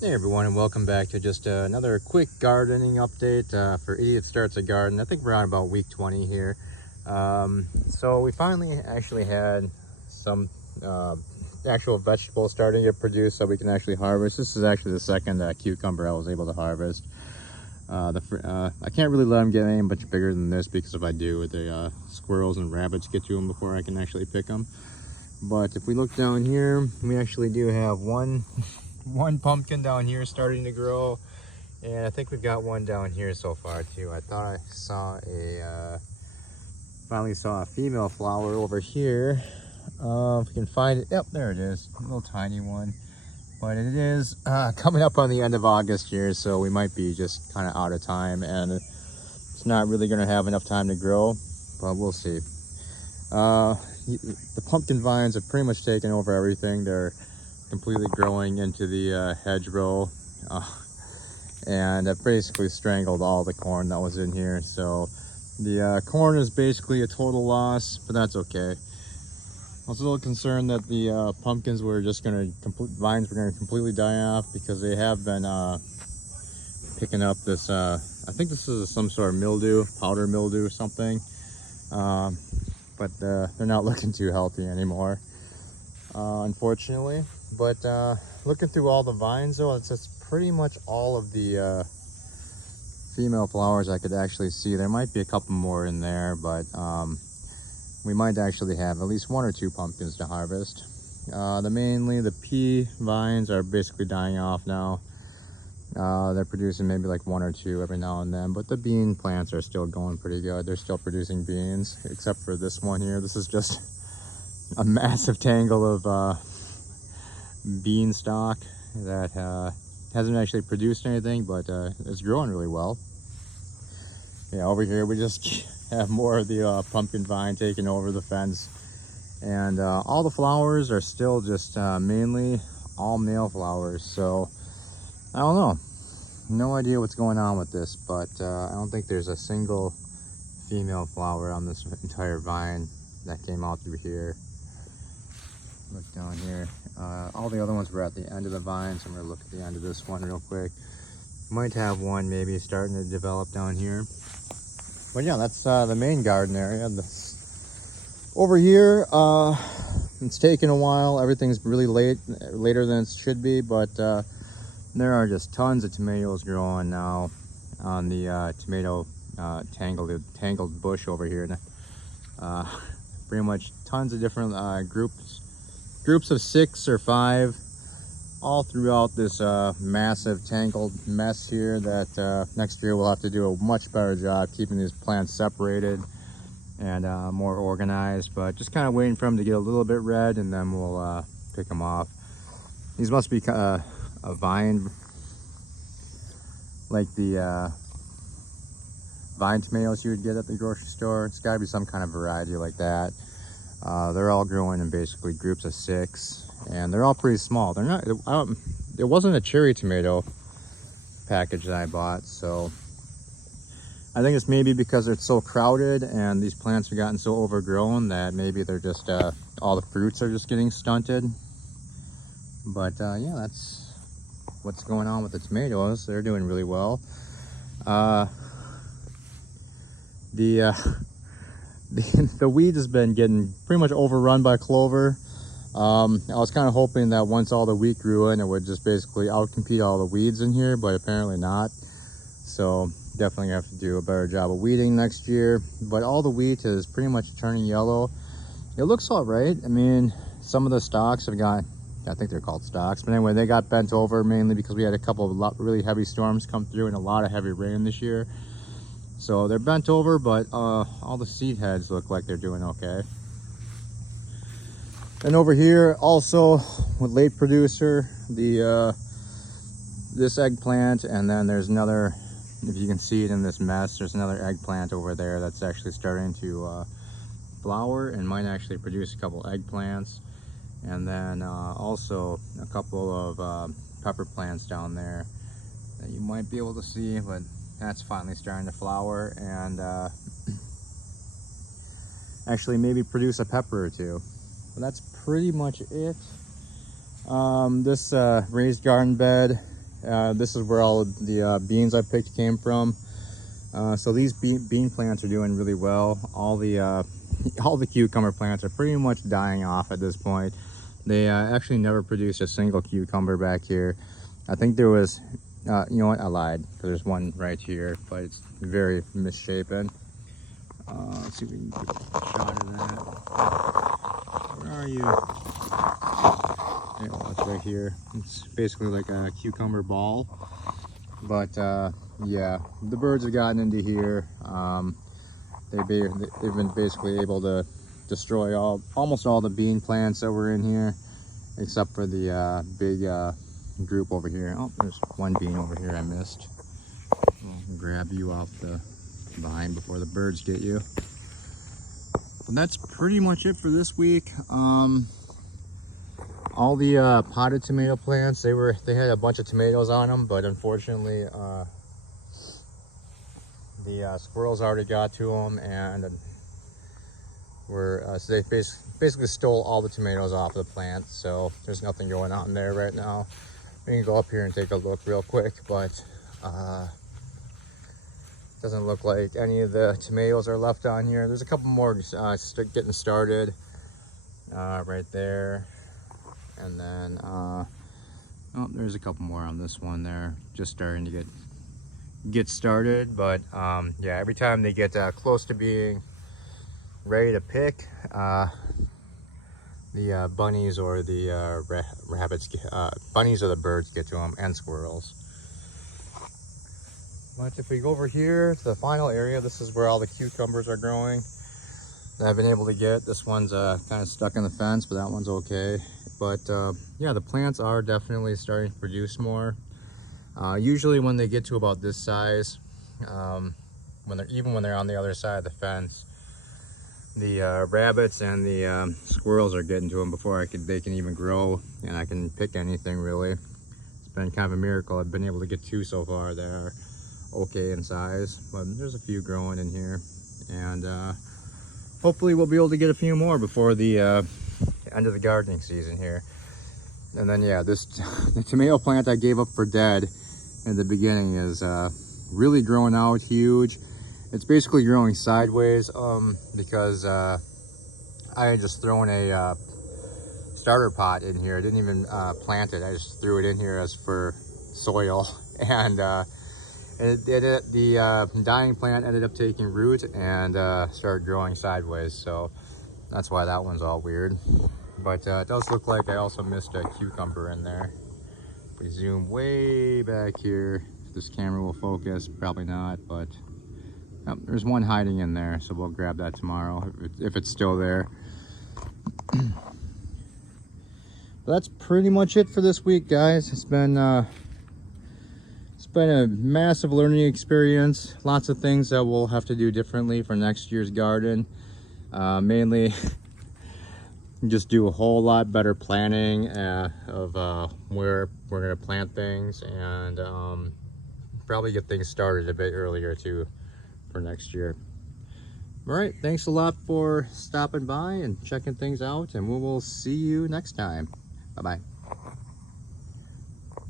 Hey everyone, and welcome back to just another quick gardening update for Idiot Starts a Garden. I think we're on about week 20 here. So we finally actually had some actual vegetables starting to get produced so we can actually harvest. This is actually the second cucumber I was able to harvest. I can't really let them get any much bigger than this, because if I do, the squirrels and rabbits get to them before I can actually pick them. But if we look down here, we actually do have one pumpkin down here starting to grow, and I think we've got one down here so far too. I thought I saw finally saw a female flower over here. If we can find it, yep, there it is, a little tiny one. But it is coming up on the end of August here, so we might be just kind of out of time, and it's not really going to have enough time to grow, but we'll see. The pumpkin vines have pretty much taken over everything. They're completely growing into the hedgerow, and I've basically strangled all the corn that was in here. So the corn is basically a total loss, but that's okay. I was a little concerned that the pumpkins were just going to vines were going to completely die off, because they have been picking up this I think this is some sort of mildew, powder mildew or something, but they're not looking too healthy anymore, unfortunately. But looking through all the vines though, it's just pretty much all of the female flowers I could actually see. There might be a couple more in there, but we might actually have at least one or two pumpkins to harvest. Mainly the pea vines are basically dying off now. They're producing maybe like one or two every now and then, but the bean plants are still going pretty good. They're still producing beans, except for this one here. This is just a massive tangle of beanstalk that hasn't actually produced anything, but it's growing really well. Yeah, over here we just have more of the pumpkin vine taking over the fence, and all the flowers are still just mainly all male flowers. So I don't know, no idea what's going on with this, but I don't think there's a single female flower on this entire vine that came out through here. Look down here. All the other ones were at the end of the vine, so I'm gonna look at the end of this one real quick. Might have one maybe starting to develop down here. But yeah, that's the main garden area. Over here, it's taken a while. Everything's really later than it should be, but there are just tons of tomatoes growing now on the tomato tangled bush over here. Pretty much tons of different groups of 6 or 5 all throughout this massive tangled mess here, that next year we'll have to do a much better job keeping these plants separated and more organized. But just kind of waiting for them to get a little bit red, and then we'll pick them off. These must be a vine, like the vine tomatoes you would get at the grocery store. It's got to be some kind of variety like that. They're all growing in basically groups of 6, and they're all pretty small. They're not, it wasn't a cherry tomato package that I bought, so I think it's maybe because it's so crowded and these plants have gotten so overgrown that maybe they're just all the fruits are just getting stunted. But yeah, that's what's going on with the tomatoes. They're doing really well. The weed has been getting pretty much overrun by clover. I was kind of hoping that once all the wheat grew in, it would just basically outcompete all the weeds in here, but apparently not. So definitely have to do a better job of weeding next year. But all the wheat is pretty much turning yellow. It looks all right. I mean, some of the stalks have got, I think they're called stalks, but anyway, they got bent over mainly because we had a couple of really heavy storms come through and a lot of heavy rain this year. So they're bent over, but all the seed heads look like they're doing okay. And over here also with late producer, this eggplant, and then there's another, if you can see it in this mess, there's another eggplant over there that's actually starting to flower and might actually produce a couple eggplants. And then also a couple of pepper plants down there that you might be able to see, but that's finally starting to flower and actually maybe produce a pepper or two. But that's pretty much it. This raised garden bed This is where all the beans I picked came from. So these bean plants are doing really well. All the cucumber plants are pretty much dying off at this point. They actually never produced a single cucumber back here. I think there was, you know what, I lied. There's one right here, but it's very misshapen. Let's see if we can get a shot of that. Where are you? Yeah, it's right here. It's basically like a cucumber ball. But yeah, the birds have gotten into here. They've been basically able to destroy almost all the bean plants that were in here, except for the big group over here. Oh, there's one bean over here I missed. I'll grab you off the vine before the birds get you. But that's pretty much it for this week. All the potted tomato plants, they had a bunch of tomatoes on them, but unfortunately the squirrels already got to them, and so they basically stole all the tomatoes off the plant. So there's nothing going on there right now. We can go up here and take a look real quick, but doesn't look like any of the tomatoes are left on here. There's a couple more getting started right there, and then oh, there's a couple more on this one there, just starting to get started. But yeah, every time they get close to being ready to pick, the bunnies or the rabbits, bunnies or the birds get to them, and squirrels. But if we go over here to the final area, this is where all the cucumbers are growing that I've been able to get. This one's kind of stuck in the fence, but that one's okay. But yeah, the plants are definitely starting to produce more. Usually when they get to about this size, even when they're on the other side of the fence, the rabbits and the squirrels are getting to them before they can even grow, and I can pick anything really. It's been kind of a miracle. I've been able to get 2 so far that are okay in size, but there's a few growing in here, and hopefully we'll be able to get a few more before the end of the gardening season here. And then yeah, the tomato plant I gave up for dead in the beginning is really growing out huge. It's basically growing sideways because I had just thrown a starter pot in here. I didn't even plant it. I just threw it in here as for soil, and the dying plant ended up taking root and started growing sideways. So that's why that one's all weird. But it does look like I also missed a cucumber in there. If we zoom way back here, this camera will focus, probably not, but yep, there's one hiding in there, so we'll grab that tomorrow if it's still there. But that's pretty much it for this week, guys. It's been a massive learning experience. Lots of things that we'll have to do differently for next year's garden. Mainly just do a whole lot better planning of where we're going to plant things, and probably get things started a bit earlier too for next year. All right, thanks a lot for stopping by and checking things out, and we will see you next time. Bye-bye.